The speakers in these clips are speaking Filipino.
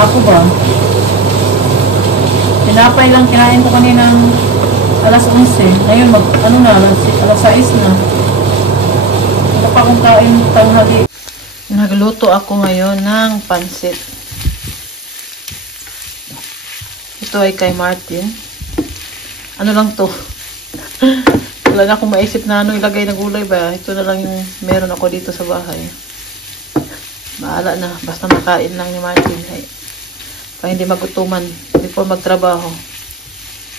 na ako ba? Tinapay lang kinain ko kaninang alas 11. Ngayon, alas 6 na. Wala pa akong kain tanghali. Nagluto ako ngayon ng pansit. Ito ay kay Martin. Ano lang to? Wala na akong maisip na ano ilagay na gulay ba. Ito na lang yung meron ako dito sa bahay. Bahala na. Basta makain lang ni Martin. Para hindi magutuman before magtrabaho.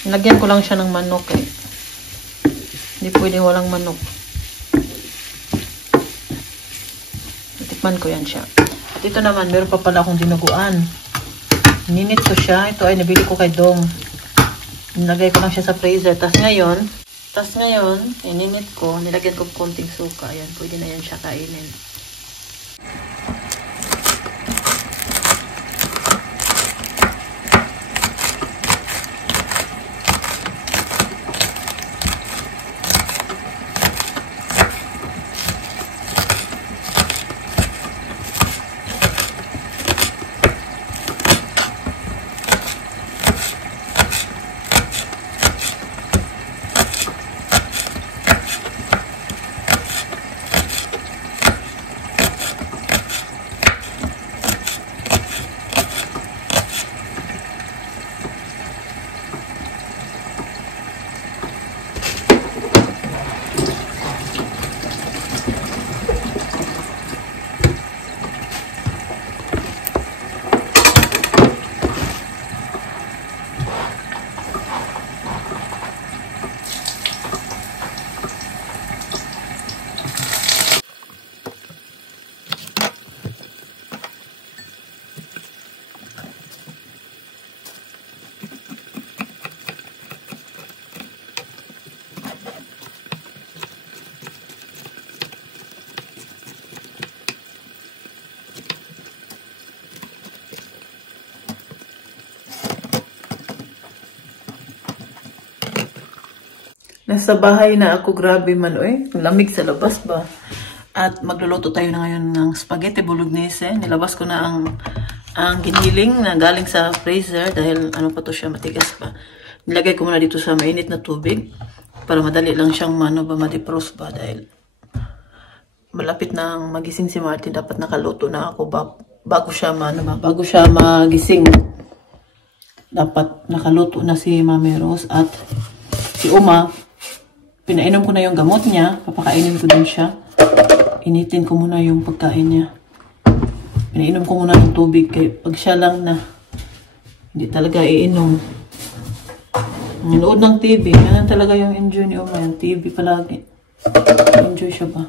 Nilagyan ko lang siya ng manok eh. Hindi pwede walang manok. Tikman ko yan siya. At ito naman, meron pa pala akong dinuguan. Ninit ko siya. Ito ay nabili ko kay Dong. Nilagay ko lang siya sa freezer. Tapos ngayon, ininit ko. Nilagyan ko konting suka. Ayan, pwede na yan siya kainin. Nasa bahay na ako, grabe man lamig sa labas ba. At magluluto tayo na ngayon ng spaghetti bolognese. Nilabas ko na ang giniling na galing sa freezer dahil ano pa to siya, matigas pa. Nilagay ko muna dito sa mainit na tubig para madali lang siyang ma-defrost ba dahil malapit na magising si Martin. Dapat nakaluto na ako bago siya magising. Dapat nakaluto na si Mami Rose at si Uma. Pinainom ko na yung gamot niya. Papakainin ko din siya. Initin ko muna yung pagkain niya. Pinainom ko muna yung tubig. Kaya pag siya lang na hindi talaga iinom. Nanood ng TV. Yan talaga yung enjoy ni Uma. Yung TV palagi. Enjoy siya ba?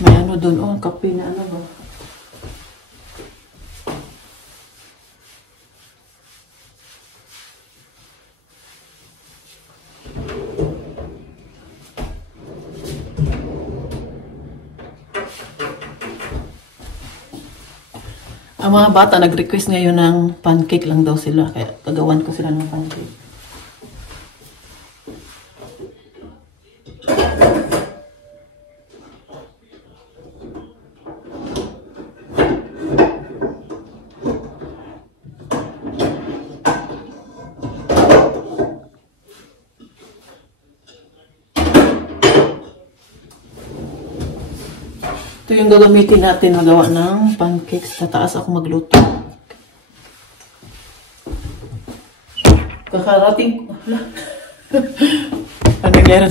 May ano doon. Kape na ano ba? Ang mga bata nag-request ngayon ng pancake lang daw sila. Kaya kagawan ko sila ng pancake. Ito yung gagamitin natin magawa ng pancakes. Sa taas ako magluto. Kakarating ko. Ano nangyari?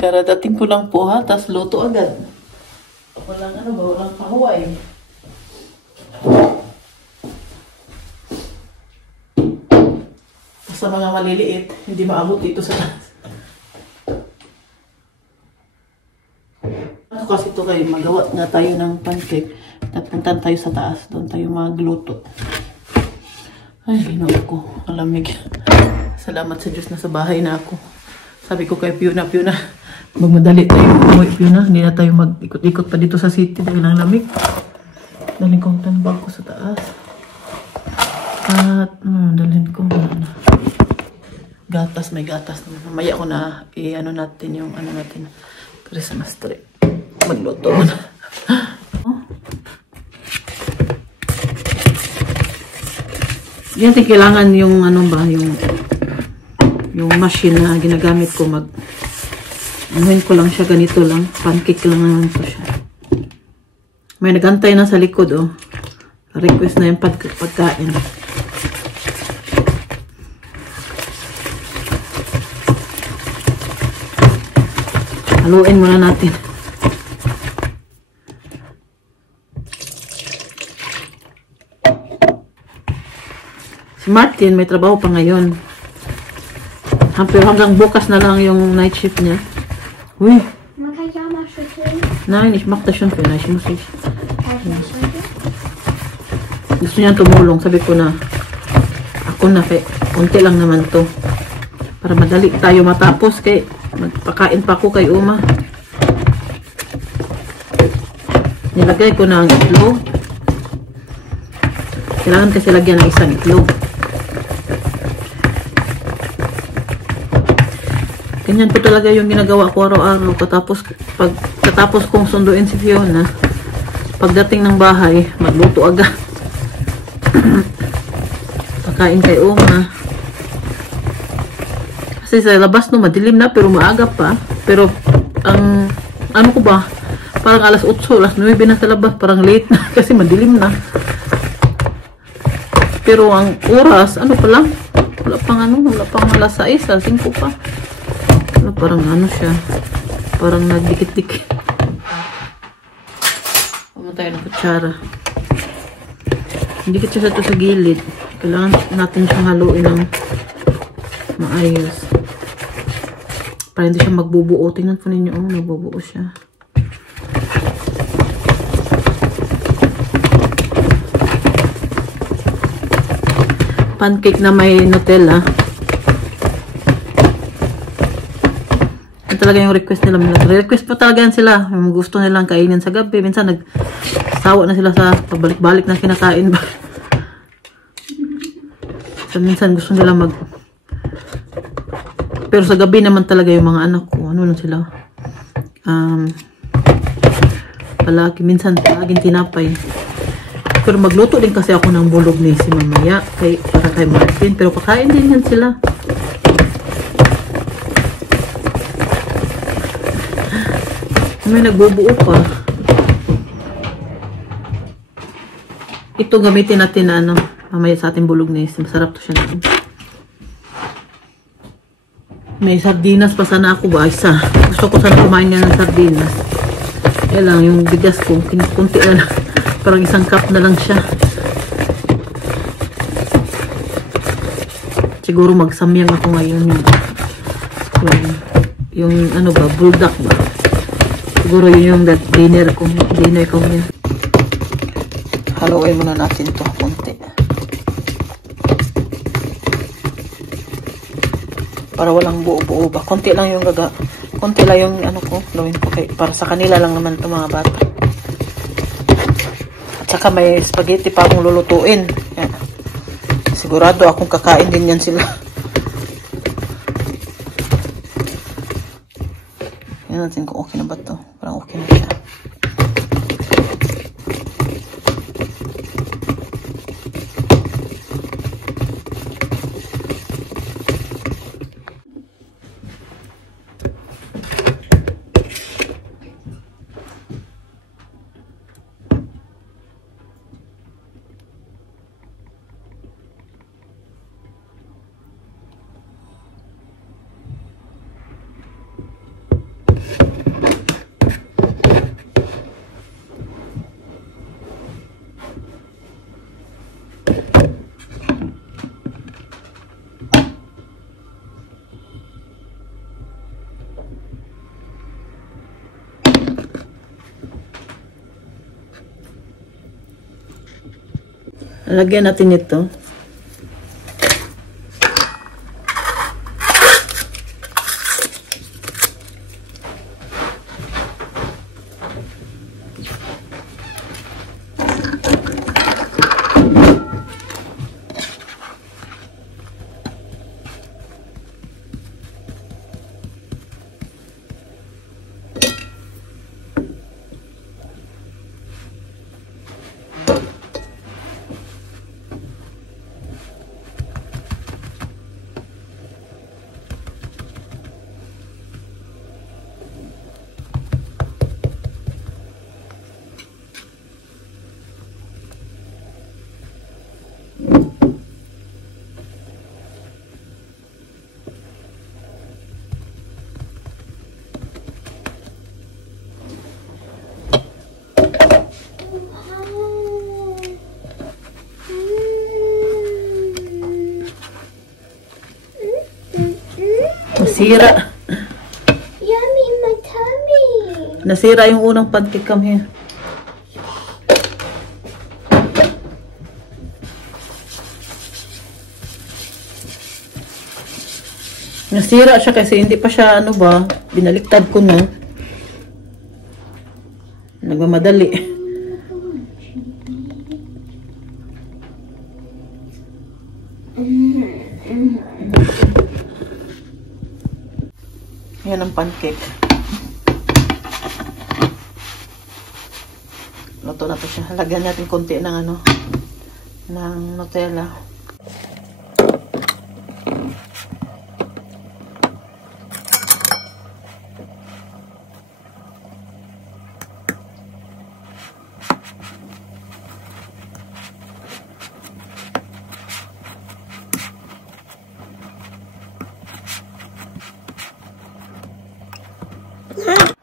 Karadating ko lang po ha. Tapos luto agad. Walang ano ba? Walang pahuway. Sa mga maliliit, hindi maabot dito sa taas. Kasi ito kayo, magawa na tayo ng pancake. Napuntan tayo sa taas. Doon tayo magluto. Ay, ginoo ko. Malamig. Salamat sa Diyos na sa bahay na ako. Sabi ko kay Fiona, magmadali tayo. Umuwi, Fiona. Hindi na tayo mag-ikot-ikot pa dito sa city dahil ang lamig. Daling ko ang bag ko sa taas. At, dalhin ko muna na. Gatas, may gatas naman. Mamaya ko na i-ano natin yung ano natin. Christmas tree. Magluto mo na. Yan, kailangan yung ano ba, yung machine na ginagamit ko anuhin ko lang siya, ganito lang. Pancake lang naman to siya. May nagantay na sa likod, oh. Request na yung pagkain. Haluin muna natin. Si Martin, may trabaho pa ngayon. Hanggang bukas na lang yung night shift niya. Uy! Nein, ich mach das schon für dich. Ich muss nicht. Gusto niya tumulong. Sabi ko na, ako na, konti lang naman to. Para madali tayo matapos. Kay magpakain pa ako kay Uma. Nilagay ko na ang itlog. Kailangan kasi lagyan ng isang itlog. Ganyan po talaga yung ginagawa ko araw-araw. Katapos kong sunduin si Fiona, pagdating ng bahay, magluto agad. Pakain kay Uma. Kasi sa labas no, madilim na pero maaga pa. Pero ang ano ko ba, parang alas 8, alas 9 na sa labas, parang late na kasi madilim na. Pero ang oras, ano pa lang, wala pang alas 6, alas 5 pa. Parang ano siya, parang nagdikit-dikit. Huwag tayo ng kutsara. Dikit siya sa gilid. Kailangan natin siyang haluin ng maayos para hindi siya magbubuo. Tingnan po ninyo, oh, nagbubuo siya. Pancake na may Nutella. Talaga yung request nila. Request pa talaga yan sila. Yung gusto nilang kainin sa gabi. Minsan nagsawa na sila sa pabalik-balik na kinakain ba. So, minsan gusto nila pero sa gabi naman talaga yung mga anak ko. Ano lang sila? Minsan palaging tinapay. Pero magluto din kasi ako ng bulog ni si mamaya. Para kay Martin. Pero kakain din yan sila. May nagbubuo pa. Ito gamitin natin na mamaya sa ating bulog na isa. Masarap to siya natin. May sardinas pa sana ako ba? Isa. Gusto ko sana kumain nga ng sardinas. Kaya lang, yung bigas ko, kunti na lang. Parang isang cup na lang siya. Siguro magsamyang ako ngayon. Yung ano ba, buldak ba? Siguro yun yung dinner ko yun. Haluin muna natin to konti. Para walang buo-buo ba. Konti lang yung ano ko, gawin ko para sa kanila lang naman to mga bata. At saka may spaghetti pa akong lulutuin. Yan. Sigurado akong kakain din yan sila. Yan natin kung okay na ba to. Parang okay na siya. Lagyan natin ito. nasira. Yummy in my tummy. Nasira yung unang pancake. Come here. Nasira siya kasi hindi pa siya ano ba, binaliktad ko na. Nagmamadali. Yan ang pancake. Luto na to siya. Lagyan natin konti ng ano, ng Nutella.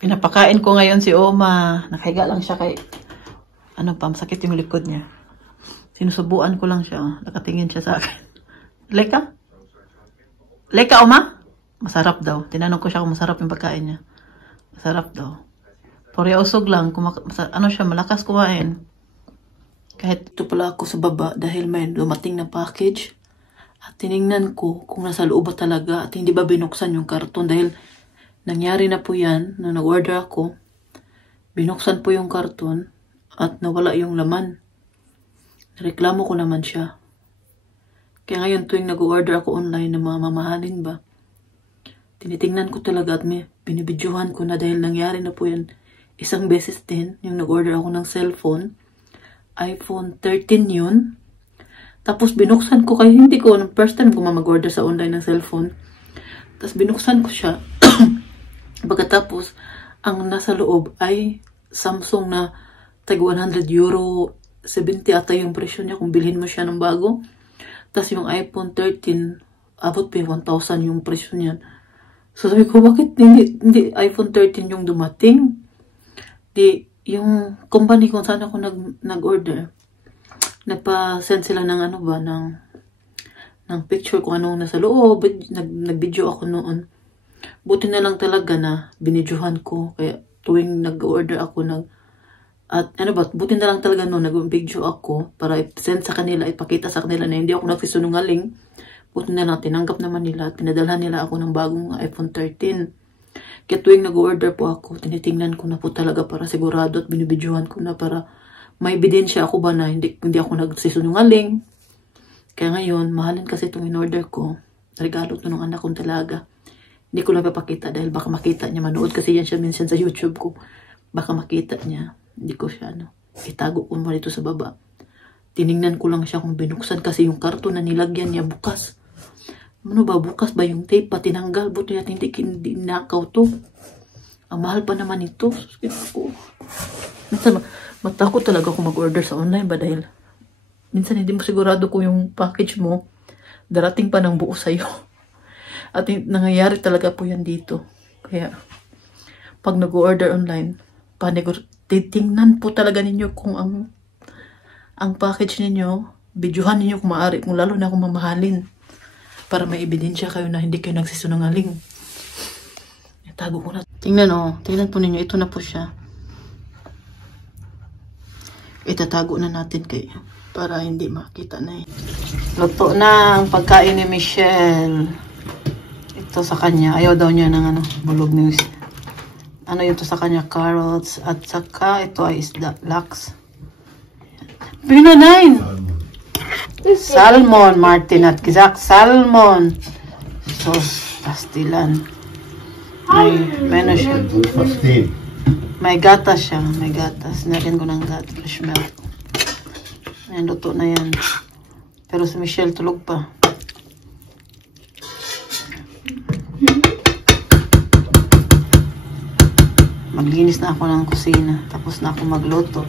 Pinapakain ko ngayon si Oma. Nakahiga lang siya kay ano pa, masakit yung likod niya. Sinusubuan ko lang siya. Nakatingin siya sa akin. Leka? Leka, Oma? Masarap daw. Tinanong ko siya kung masarap yung pagkain niya. Masarap daw. Puri usog lang. Ano siya, malakas kumain. Kahit ito pala ako sa baba dahil may dumating na package. At tinignan ko kung nasa loob ba talaga at hindi ba binuksan yung karton dahil nangyari na po yan, nung nag-order ako, binuksan po yung karton at nawala yung laman. Reklamo ko naman siya. Kaya ngayon tuwing nag-order ako online na mga mamahalin ba, tinitingnan ko talaga at may binibidyohan ko na dahil nangyari na po yan isang beses din, yung nag-order ako ng cellphone, iPhone 13 yun. Tapos binuksan ko, kaya hindi ko, first time ko mag-order sa online ng cellphone. Tapos binuksan ko siya. Pagkatapos, ang nasa loob ay Samsung na tag 100 euro, 70 ata yung presyo niya kung bilhin mo siya ng bago. Tapos yung iPhone 13, abot pa 1,000 yung presyo niya. So sabi ko, bakit hindi iPhone 13 yung dumating? Yung company kung saan ako nag-order, nagpa-send sila ng ano ba, ng picture kung anong nasa loob. Nag-video ako noon. Buti na lang talaga na binidyohan ko. Kaya tuwing nag-order ako buti na lang talaga no, nag-video ako para i-send sa kanila, ipakita sa kanila na hindi ako nagsisunungaling. Buti na lang, tinanggap naman nila at pinadalhan nila ako ng bagong iPhone 13. Kaya tuwing nag-order po ako, tinitingnan ko na po talaga para sigurado at binibidyohan ko na para may ebidensya ako ba na hindi ako nagsisunungaling. Kaya ngayon, mahalin kasi itong in-order ko. Regalo ito ng anak kong talaga. Hindi ko lang papakita dahil baka makita niya. Manood kasi yan siya minsan sa YouTube ko. Baka makita niya. Hindi ko siya, itago ko mo dito sa baba. Tiningnan ko lang siya kung binuksan kasi yung karton na nilagyan niya bukas. Ano ba, bukas ba yung tape pa tinanggal? Buti natin hindi nakaw to. Ang mahal pa naman ito. Matakot talaga ako mag-order sa online ba dahil minsan hindi mo sigurado kung yung package mo darating pa ng buo sa'yo. At nangyayari talaga po yan dito. Kaya, pag nag-order online, titingnan po talaga ninyo kung ang package ninyo, videohan ninyo kung maaari, kung lalo na kung mamahalin. Para may ebidensya kayo na hindi kayo nagsisunungaling. Tago ko na. Tingnan po ninyo, ito na po siya. Itatago na natin kayo para hindi makita na eh. Luto na ang pagkain ni Michelle. Ito sa kanya. Ayaw daw niya ng bulog news. Ano yun to sa kanya? Carrots. At saka ito ay isda. Laks. Pinanain! Salmon, Martin at Kizak. Salmon. Sauce, pastilan. May gatas siya. May gatas. Nilagyan ko ng gatas. Fresh milk. Ayan, luto na yan. Pero si Michelle tulog pa. Maglinis na ako ng kusina. Tapos na ako magluto.